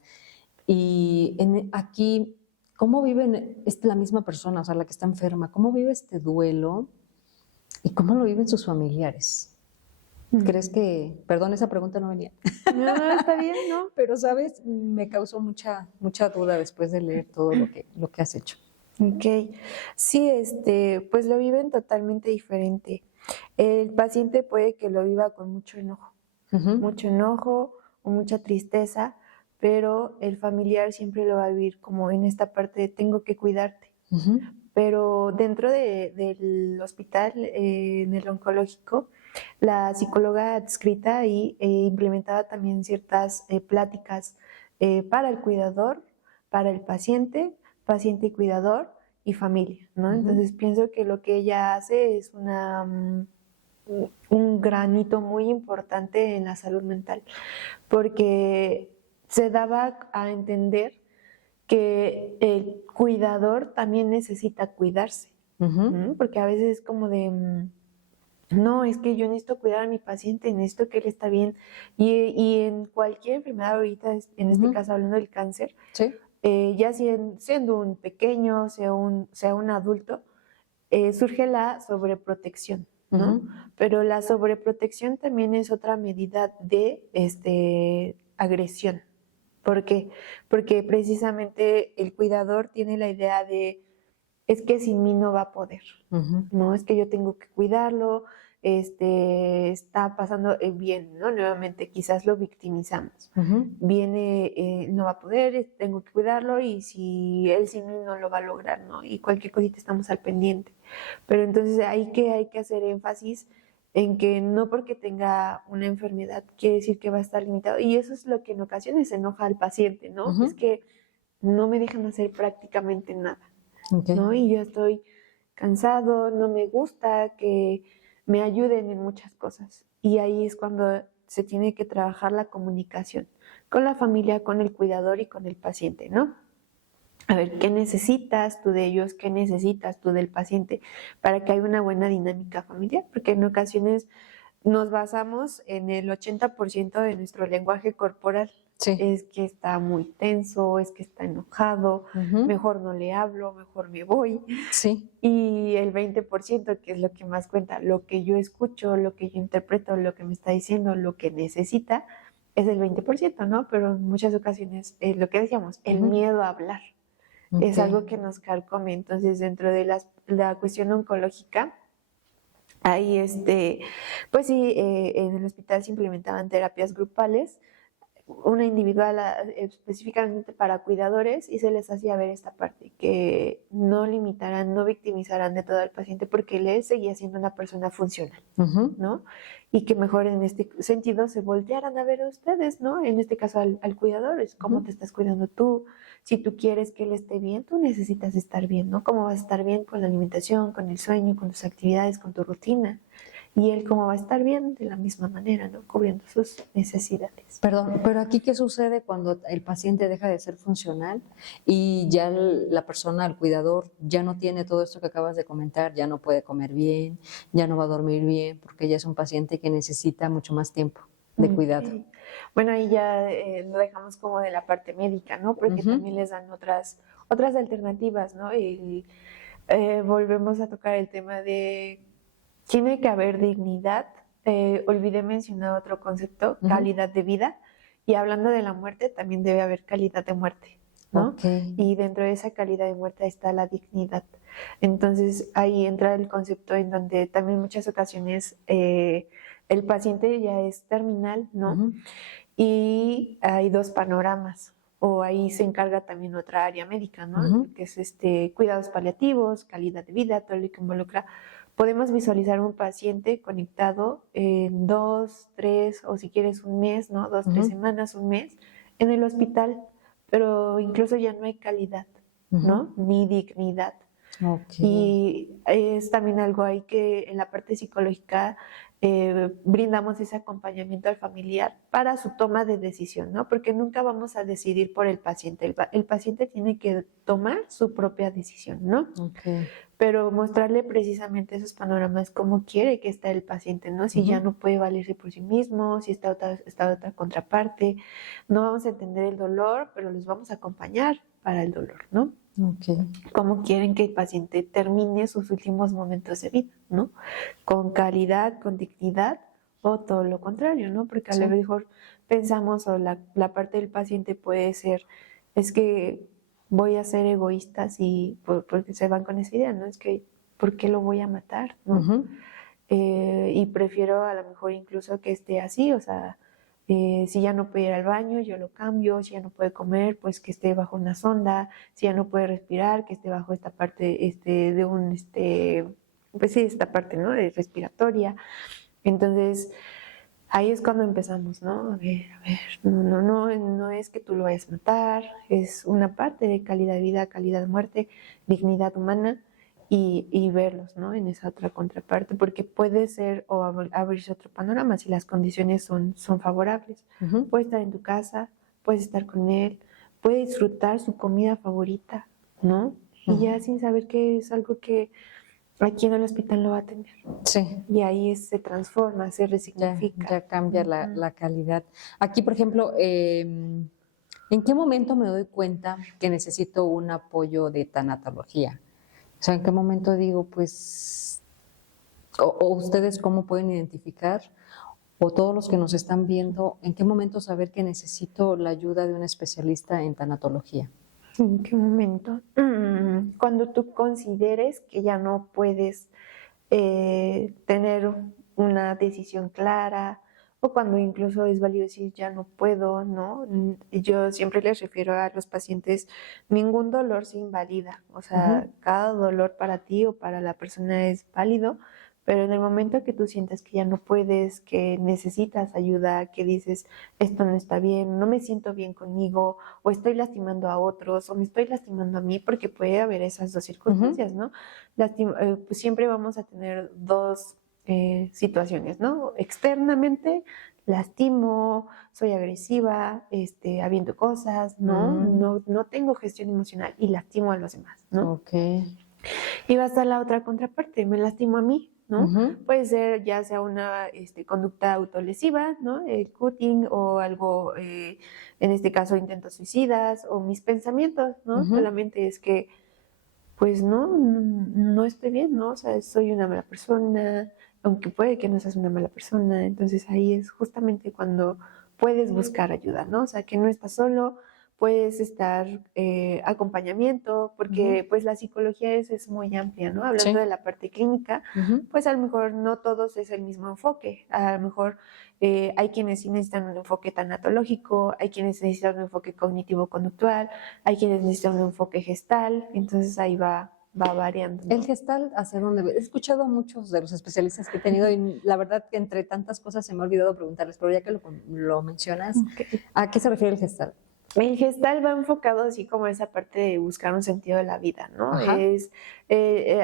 Y aquí, ¿cómo viven, es la misma persona, o sea, la que está enferma, cómo vive este duelo y cómo lo viven sus familiares? ¿Crees que, perdón, esa pregunta no venía, No, está bien, ¿no? pero sabes, me causó mucha duda después de leer todo lo que has hecho? Ok, sí, pues lo viven totalmente diferente. El paciente puede que lo viva con Ujú, mucho enojo o mucha tristeza, pero el familiar siempre lo va a vivir como en esta parte de tengo que cuidarte. ujú, Pero dentro del hospital, en el oncológico, la psicóloga adscrita y implementaba también ciertas pláticas para el cuidador, para el paciente, paciente y cuidador y familia, ¿no? ujú, Entonces pienso que lo que ella hace es un granito muy importante en la salud mental, porque se daba a entender que el cuidador también necesita cuidarse, ujú, ¿no? Porque a veces es como de, no, es que yo necesito cuidar a mi paciente, necesito que él está bien. Y en cualquier enfermedad ahorita, en este ujú. caso hablando del cáncer, Sí. ya siendo un pequeño, sea un adulto, surge la sobreprotección, ¿no? Ujú, Pero la sobreprotección también es otra medida de agresión. ¿Por qué? Porque precisamente el cuidador tiene la idea de, es que sin mí no va a poder, ujú, ¿no? Es que yo tengo que cuidarlo, está pasando bien, ¿no? Nuevamente, quizás lo victimizamos. ujú, Viene, no va a poder, tengo que cuidarlo y si él sin mí no lo va a lograr, ¿no? Y cualquier cosita estamos al pendiente. Pero entonces hay que hacer énfasis en que no porque tenga una enfermedad quiere decir que va a estar limitado. Y eso es lo que en ocasiones enoja al paciente, ¿no? ujú. Es que no me dejan hacer prácticamente nada, Ok. ¿no? Y yo estoy cansado, no me gusta que me ayuden en muchas cosas. Y ahí es cuando se tiene que trabajar la comunicación con la familia, con el cuidador y con el paciente, ¿no? A ver, ¿qué necesitas tú de ellos? ¿Qué necesitas tú del paciente? Para que haya una buena dinámica familiar, porque en ocasiones nos basamos en el 80% de nuestro lenguaje corporal. Sí. Es que está muy tenso, es que está enojado, Ujú, mejor no le hablo, mejor me voy. sí. Y el 20%, que es lo que más cuenta, lo que yo escucho, lo que yo interpreto, lo que me está diciendo, lo que necesita, es el 20%, ¿no? Pero en muchas ocasiones, lo que decíamos, el Ujú, miedo a hablar ok. es algo que nos carcome. Entonces, dentro de la cuestión oncológica, ahí, pues sí, en el hospital se implementaban terapias grupales, una individual específicamente para cuidadores y se les hacía ver esta parte, que no limitaran, no victimizaran de todo al paciente porque él seguía siendo una persona funcional, Ujú, ¿no? Y que mejor en este sentido se voltearan a ver a ustedes, ¿no? En este caso al cuidador, es cómo ujú. te estás cuidando tú. Si tú quieres que él esté bien, tú necesitas estar bien, ¿no? ¿Cómo vas a estar bien con la alimentación, con el sueño, con tus actividades, con tu rutina? Y él cómo va a estar bien de la misma manera, ¿no? Cubriendo sus necesidades. Perdón, pero aquí, ¿qué sucede cuando el paciente deja de ser funcional y ya la persona, el cuidador, ya no tiene todo esto que acabas de comentar, ya no puede comer bien, ya no va a dormir bien, porque ya es un paciente que necesita mucho más tiempo de cuidado? Ok. Bueno, ahí ya lo dejamos como de la parte médica, ¿no? Porque Ujú, también les dan otras alternativas, ¿no? Y volvemos a tocar el tema de, tiene que haber dignidad. Olvidé mencionar otro concepto, ujú. calidad de vida. Y hablando de la muerte, también debe haber calidad de muerte, ¿no? Ok. Y dentro de esa calidad de muerte está la dignidad. Entonces ahí entra el concepto en donde también muchas ocasiones el paciente ya es terminal, ¿no? Ujú, Y hay dos panoramas, o ahí se encarga también otra área médica, ¿no? ujú, Que es cuidados paliativos, calidad de vida, todo lo que involucra. Podemos visualizar un paciente conectado en 2, 3, o si quieres un mes, ¿no? 2, 3 semanas, un mes, en el hospital, pero incluso ya no hay calidad, ujú, ¿no? Ni dignidad. ujú. Ok. Y es también algo ahí que en la parte psicológica brindamos ese acompañamiento al familiar para su toma de decisión, ¿no? Porque nunca vamos a decidir por el paciente. El paciente tiene que tomar su propia decisión, ¿no? Ok. Pero mostrarle precisamente esos panoramas, cómo quiere que esté el paciente, ¿no? Si ya Ujú. no puede valerse por sí mismo, si está otra contraparte. No vamos a entender el dolor, pero los vamos a acompañar para el dolor, ¿no? Ok. cómo quieren que el paciente termine sus últimos momentos de vida, ¿no? Con calidad, con dignidad o todo lo contrario, ¿no? Porque a Sí. lo mejor pensamos o la parte del paciente puede ser, es que voy a ser egoísta si, porque se van con esa idea, ¿no? Es que, ¿por qué lo voy a matar, no? Ujú. Y prefiero a lo mejor incluso que esté así, o sea, si ya no puede ir al baño, yo lo cambio, si ya no puede comer, pues que esté bajo una sonda, si ya no puede respirar, que esté bajo esta parte de un, pues sí, esta parte, ¿no? De respiratoria. Entonces, ahí es cuando empezamos, ¿no? A ver, no es que tú lo vayas a matar, es una parte de calidad de vida, calidad de muerte, dignidad humana y verlos, ¿no? En esa otra contraparte, porque puede ser o abrirse otro panorama si las condiciones son favorables. Ujú. Puede estar en tu casa, puedes estar con él, puede disfrutar su comida favorita, ¿no? Y Ujú. ya sin saber que es algo que aquí en el hospital lo va a tener. Sí. Y ahí se transforma, se resignifica. Ya cambia la calidad. Aquí, por ejemplo, ¿en qué momento me doy cuenta que necesito un apoyo de tanatología? O sea, ¿en qué momento digo, pues, o ustedes cómo pueden identificar, o todos los que nos están viendo, en qué momento saber que necesito la ayuda de un especialista en tanatología? ¿En qué momento? Cuando tú consideres que ya no puedes tener una decisión clara o cuando incluso es válido decir ya no puedo, ¿no? Yo siempre les refiero a los pacientes, ningún dolor se invalida, o sea, Ujú. cada dolor para ti o para la persona es válido, pero en el momento que tú sientas que ya no puedes, que necesitas ayuda, que dices esto no está bien, no me siento bien conmigo, o estoy lastimando a otros, o me estoy lastimando a mí, porque puede haber esas dos circunstancias, ¿no? Pues siempre vamos a tener dos situaciones, ¿no? Externamente, lastimo, soy agresiva, aviento cosas, ¿no? Mm. No tengo gestión emocional y lastimo a los demás, ¿no? Ok. Y va a estar la otra contraparte, me lastimo a mí, ¿no? Ujú. Puede ser ya sea una conducta autolesiva, ¿no? El cutting o algo, en este caso intentos suicidas o mis pensamientos, ¿no? Ujú. Solamente es que pues no estoy bien, ¿no? O sea, soy una mala persona, aunque puede que no seas una mala persona. Entonces ahí es justamente cuando puedes buscar ayuda, ¿no? O sea, que no estás solo, puedes estar acompañamiento, Ujú. porque pues la psicología es muy amplia, ¿no? Hablando de Sí. la parte clínica, Ujú. pues a lo mejor no todos es el mismo enfoque. A lo mejor hay quienes sí necesitan un enfoque tanatológico, hay quienes necesitan un enfoque cognitivo-conductual, hay quienes necesitan un enfoque gestal, entonces ahí va variando, El ¿no? gestal, ¿hacia dónde? He escuchado a muchos de los especialistas que he tenido y la verdad que entre tantas cosas se me ha olvidado preguntarles, pero ya que lo mencionas, Okay. ¿a qué se refiere el gestal? El gestal va enfocado así como esa parte de buscar un sentido de la vida, ¿no? Ajá.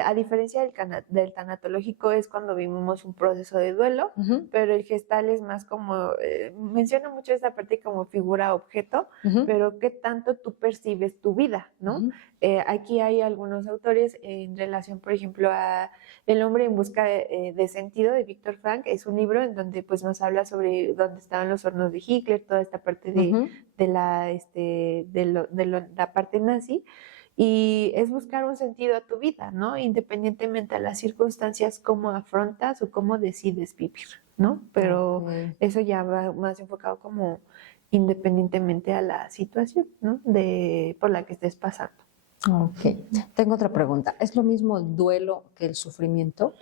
A diferencia del tanatológico es cuando vivimos un proceso de duelo, Ujú. pero el gestal es más como, menciona mucho esta parte como figura-objeto, Ujú. pero qué tanto tú percibes tu vida, ¿no? Ujú. Aquí hay algunos autores en relación, por ejemplo, a El hombre en busca de sentido de Víctor Frank, es un libro en donde pues nos habla sobre dónde estaban los hornos de Hitler, toda esta parte Ujú. la parte nazi, y es buscar un sentido a tu vida, ¿no? Independientemente de las circunstancias, cómo afrontas o cómo decides vivir, ¿no? Pero Ok. eso ya va más enfocado como independientemente a la situación, ¿no? Por la que estés pasando. Ok. Tengo otra pregunta. ¿Es lo mismo el duelo que el sufrimiento?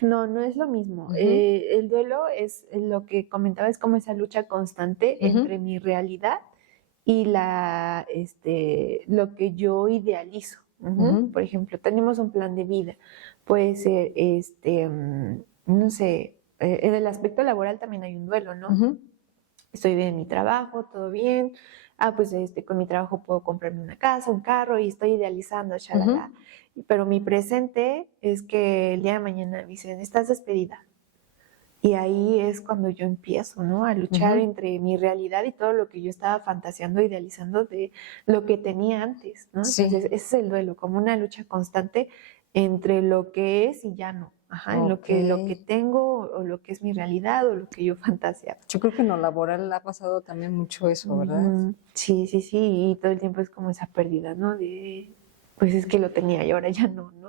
No es lo mismo. Ujú. El duelo es lo que comentaba, es como esa lucha constante Ujú. entre mi realidad y lo que yo idealizo. Ujú. Ujú. Por ejemplo, tenemos un plan de vida. Puede ser, no sé, en el aspecto laboral también hay un duelo, ¿no? Ujú. Estoy bien en mi trabajo, todo bien. Pues con mi trabajo puedo comprarme una casa, un carro y estoy idealizando, Ujú. shalala. Pero mi presente es que el día de mañana me dicen, estás despedida. Y ahí es cuando yo empiezo, ¿no? A luchar Ujú. entre mi realidad y todo lo que yo estaba fantaseando, idealizando de lo que tenía antes, ¿no? Entonces, Sí. ese es el duelo, como una lucha constante entre lo que es y ya no. ajá, en lo que tengo o lo que es mi realidad o lo que yo fantaseaba. Yo creo que en lo laboral ha pasado también mucho eso, ¿verdad? Sí, y todo el tiempo es como esa pérdida, ¿no? De, pues es que lo tenía y ahora ya no, ¿no?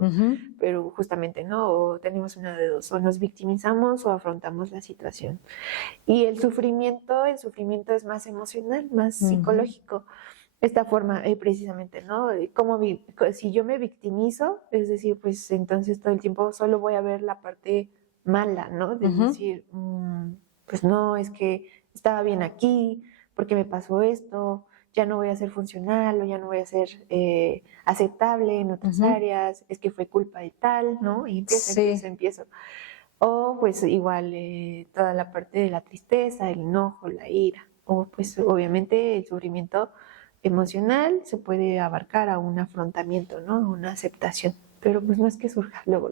Pero justamente, ¿no? O tenemos una de dos, o nos victimizamos o afrontamos la situación. Y el sufrimiento es más emocional, más psicológico. Esta forma, precisamente, ¿no? Si yo me victimizo, es decir, pues entonces todo el tiempo solo voy a ver la parte mala, ¿no? De decir, pues no, es que estaba bien aquí, porque me pasó esto, ya no voy a ser funcional o ya no voy a ser aceptable en otras áreas, es que fue culpa de tal, ¿no? Y empiezo. O pues igual toda la parte de la tristeza, el enojo, la ira, o pues obviamente el sufrimiento emocional se puede abarcar a un afrontamiento, ¿no? Una aceptación, pero pues no es que surja luego.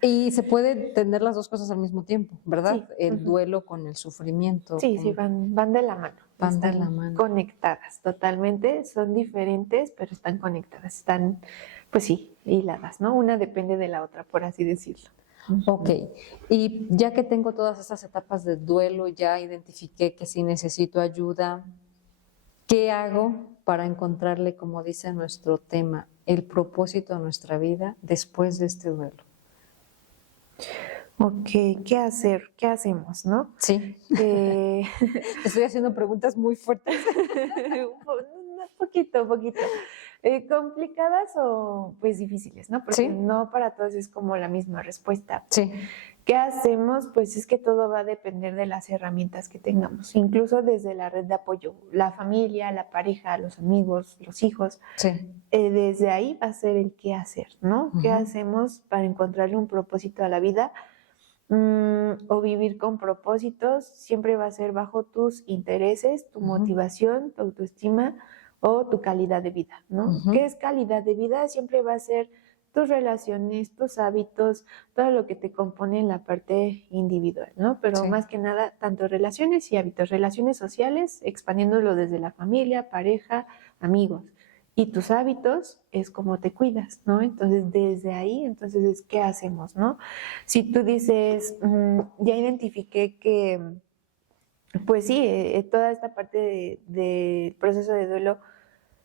Y se puede tener las dos cosas al mismo tiempo, ¿verdad? Sí. El duelo con el sufrimiento. Sí, van de la mano. Van de están la mano. Conectadas totalmente, son diferentes, pero están conectadas, están, pues sí, hiladas, ¿no? Una depende de la otra, por así decirlo. Ok, y ya que tengo todas esas etapas de duelo, ya identifiqué que sí necesito ayuda, ¿qué hago para encontrarle, como dice nuestro tema, el propósito de nuestra vida después de este duelo? Ok, ¿qué hacer? ¿Qué hacemos, no? Sí. Estoy haciendo preguntas muy fuertes. Poquito. Complicadas o pues difíciles, ¿no? Porque no para todos es como la misma respuesta. Sí. ¿Qué hacemos? Pues es que todo va a depender de las herramientas que tengamos, incluso desde la red de apoyo, la familia, la pareja, los amigos, los hijos. Sí. Desde ahí va a ser el qué hacer, ¿no? ¿Qué hacemos para encontrarle un propósito a la vida? O vivir con propósitos, siempre va a ser bajo tus intereses, tu motivación, tu autoestima o tu calidad de vida, ¿no? ¿Qué es calidad de vida? Siempre va a ser tus relaciones, tus hábitos, todo lo que te compone en la parte individual, ¿no? Pero más que nada, tanto relaciones y hábitos, relaciones sociales, expandiéndolo desde la familia, pareja, amigos. Y tus hábitos es como te cuidas, ¿no? Entonces, desde ahí, entonces, ¿qué hacemos, no? Si tú dices, ya identifiqué que, pues sí, toda esta parte del proceso de duelo,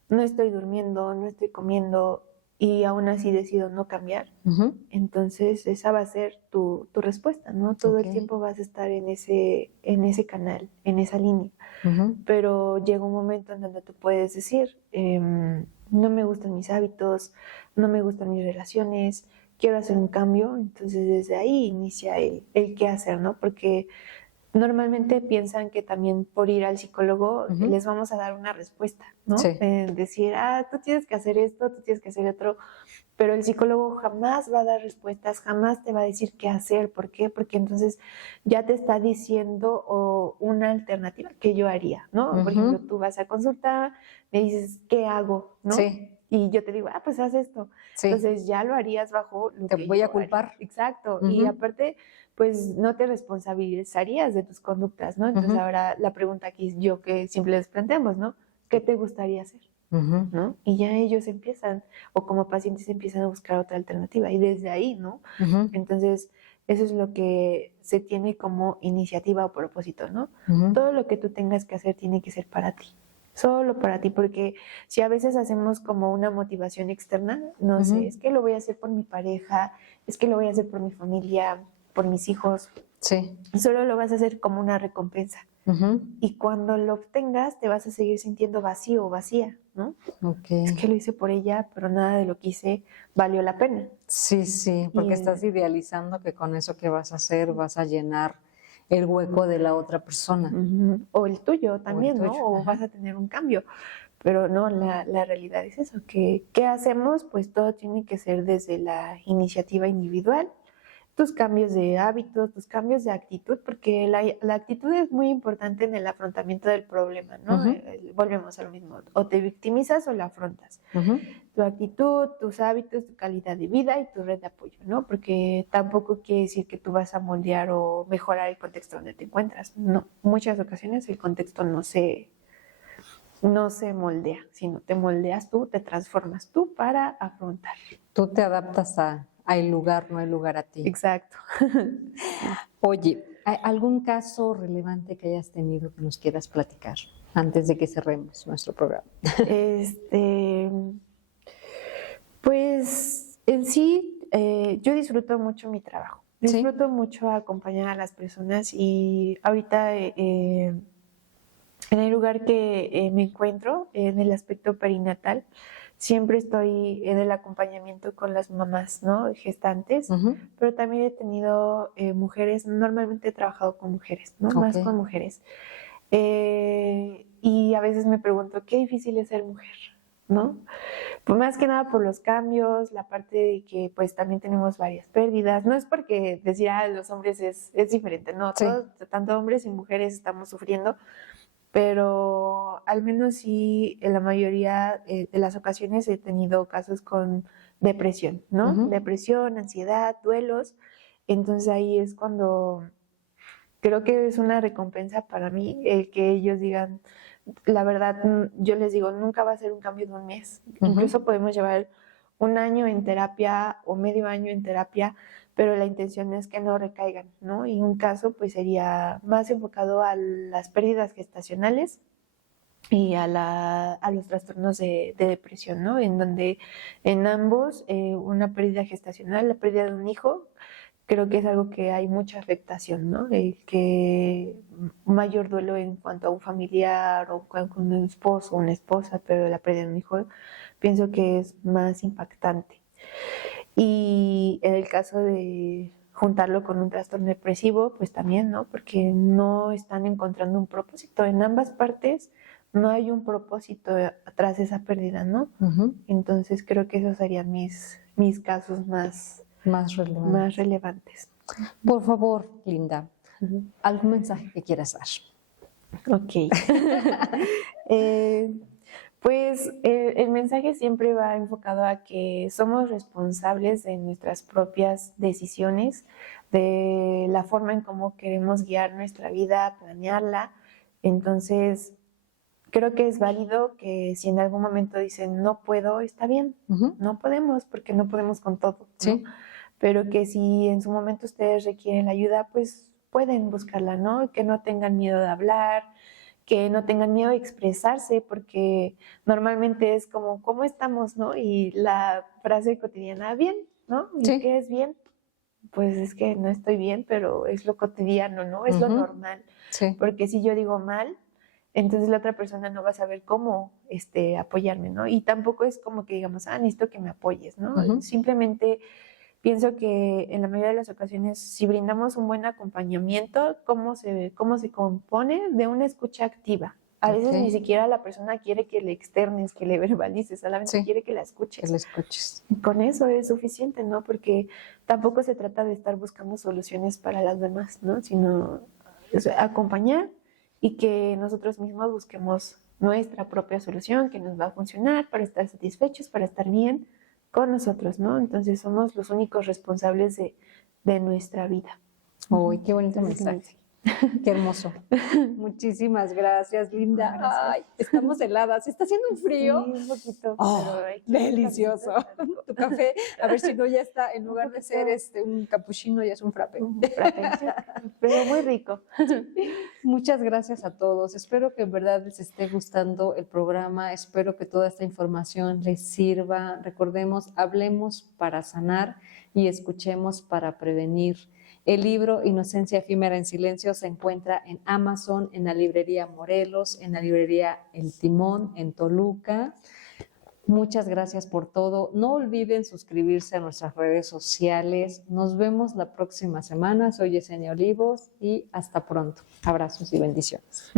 no estoy durmiendo, no estoy comiendo y aún así decido no cambiar, entonces esa va a ser tu respuesta, ¿no? Todo el tiempo vas a estar en ese canal, en esa línea. Pero llega un momento en donde tú puedes decir, no me gustan mis hábitos, no me gustan mis relaciones, quiero hacer un cambio, entonces desde ahí inicia el qué hacer, ¿no? Porque normalmente piensan que también por ir al psicólogo les vamos a dar una respuesta, ¿no? Sí. Decir, tú tienes que hacer esto, tú tienes que hacer otro, pero el psicólogo jamás va a dar respuestas, jamás te va a decir qué hacer. ¿Por qué? Porque entonces ya te está diciendo una alternativa que yo haría, ¿no? Por ejemplo, tú vas a consulta, me dices, ¿qué hago? ¿no? Sí. Y yo te digo, pues haz esto. Sí. Entonces ya lo harías bajo lo que te voy yo a culpar. haría. Exacto. Y aparte, pues no te responsabilizarías de tus conductas, ¿no? Entonces ahora la pregunta aquí yo que siempre les planteamos, ¿no? ¿Qué te gustaría hacer? ¿No? Y ya ellos empiezan, o como pacientes empiezan a buscar otra alternativa, y desde ahí, ¿no? Entonces, eso es lo que se tiene como iniciativa o propósito, ¿no? Todo lo que tú tengas que hacer tiene que ser para ti, solo para ti, porque si a veces hacemos como una motivación externa, no sé, es que lo voy a hacer por mi pareja, es que lo voy a hacer por mi familia, por mis hijos, solo lo vas a hacer como una recompensa. Y cuando lo obtengas te vas a seguir sintiendo vacío o vacía, ¿no? Es que lo hice por ella, pero nada de lo que hice valió la pena. Sí, porque estás idealizando que con eso que vas a hacer vas a llenar el hueco de la otra persona. O el tuyo también, ¿no? O vas a tener un cambio. Pero no, la realidad es eso, que ¿qué hacemos? Pues todo tiene que ser desde la iniciativa individual, tus cambios de hábitos, tus cambios de actitud, porque la actitud es muy importante en el afrontamiento del problema, ¿no? Volvemos a lo mismo, o te victimizas o lo afrontas. Tu actitud, tus hábitos, tu calidad de vida y tu red de apoyo, ¿no? Porque tampoco quiere decir que tú vas a moldear o mejorar el contexto donde te encuentras, no. Muchas ocasiones el contexto no se moldea, sino te moldeas tú, te transformas tú para afrontar. Tú te adaptas a hay lugar, no hay lugar a ti. Exacto. Oye, ¿hay algún caso relevante que hayas tenido que nos quieras platicar antes de que cerremos nuestro programa? Pues en sí, yo disfruto mucho mi trabajo. ¿Sí? Disfruto mucho acompañar a las personas y ahorita en el lugar que me encuentro, en el aspecto perinatal, siempre estoy en el acompañamiento con las mamás, ¿no? Gestantes, pero también he tenido mujeres, normalmente he trabajado con mujeres, ¿no? Más con mujeres. Y a veces me pregunto, qué difícil es ser mujer, ¿no? Pues más que nada por los cambios, la parte de que pues también tenemos varias pérdidas. No es porque decir, los hombres es diferente, no, Sí. todos, tanto hombres y mujeres estamos sufriendo, pero al menos sí, en la mayoría de las ocasiones he tenido casos con depresión, ¿no? Depresión, ansiedad, duelos. Entonces ahí es cuando creo que es una recompensa para mí el que ellos digan, la verdad, yo les digo, nunca va a ser un cambio de un mes. Incluso podemos llevar un año en terapia o medio año en terapia, pero la intención es que no recaigan, ¿no? Y un caso pues sería más enfocado a las pérdidas gestacionales y a los trastornos de depresión, ¿no? En donde en ambos una pérdida gestacional, la pérdida de un hijo, creo que es algo que hay mucha afectación, ¿no? Que mayor duelo en cuanto a un familiar o con un esposo o una esposa, pero la pérdida de un hijo pienso que es más impactante. Y en el caso de juntarlo con un trastorno depresivo, pues también, ¿no? Porque no están encontrando un propósito. En ambas partes no hay un propósito tras esa pérdida, ¿no? Entonces creo que esos serían mis casos más relevantes. Por favor, Linda, ¿algún mensaje que quieras dar? Ok. Pues el mensaje siempre va enfocado a que somos responsables de nuestras propias decisiones, de la forma en cómo queremos guiar nuestra vida, planearla. Entonces, creo que es válido que si en algún momento dicen no puedo, está bien, no podemos porque no podemos con todo, ¿no? Sí. Pero que si en su momento ustedes requieren ayuda, pues pueden buscarla, ¿no? Que no tengan miedo de hablar, que no tengan miedo de expresarse, porque normalmente es como, ¿cómo estamos, no? Y la frase cotidiana, bien, ¿no? ¿Y Sí. qué es bien? Pues es que no estoy bien, pero es lo cotidiano, ¿no? Es lo normal. Sí. Porque si yo digo mal, entonces la otra persona no va a saber cómo apoyarme, ¿no? Y tampoco es como que digamos, necesito que me apoyes, ¿no? Simplemente pienso que en la mayoría de las ocasiones, si brindamos un buen acompañamiento, ¿cómo se compone de una escucha activa? A veces ni siquiera la persona quiere que le externes, que le verbalices, solamente quiere que la escuches. Que la escuches. Y con eso es suficiente, ¿no? Porque tampoco se trata de estar buscando soluciones para las demás, ¿no? Sino acompañar y que nosotros mismos busquemos nuestra propia solución que nos va a funcionar para estar satisfechos, para estar bien con nosotros, ¿no? Entonces somos los únicos responsables de nuestra vida. ¡Uy, qué bonito mensaje! Qué hermoso. Muchísimas gracias, Linda. Gracias. Ay, estamos heladas. ¿Está haciendo un frío? Sí, un poquito. Oh, delicioso. Tu café, a ver si no ya está, en lugar de ser un capuchino, ya es un frappé. Un frappé, pero muy rico. Muchas gracias a todos. Espero que en verdad les esté gustando el programa. Espero que toda esta información les sirva. Recordemos, hablemos para sanar y escuchemos para prevenir. El libro Inocencia efímera en silencio se encuentra en Amazon, en la librería Morelos, en la librería El Timón, en Toluca. Muchas gracias por todo. No olviden suscribirse a nuestras redes sociales. Nos vemos la próxima semana. Soy Yesenia Olivos y hasta pronto. Abrazos y bendiciones.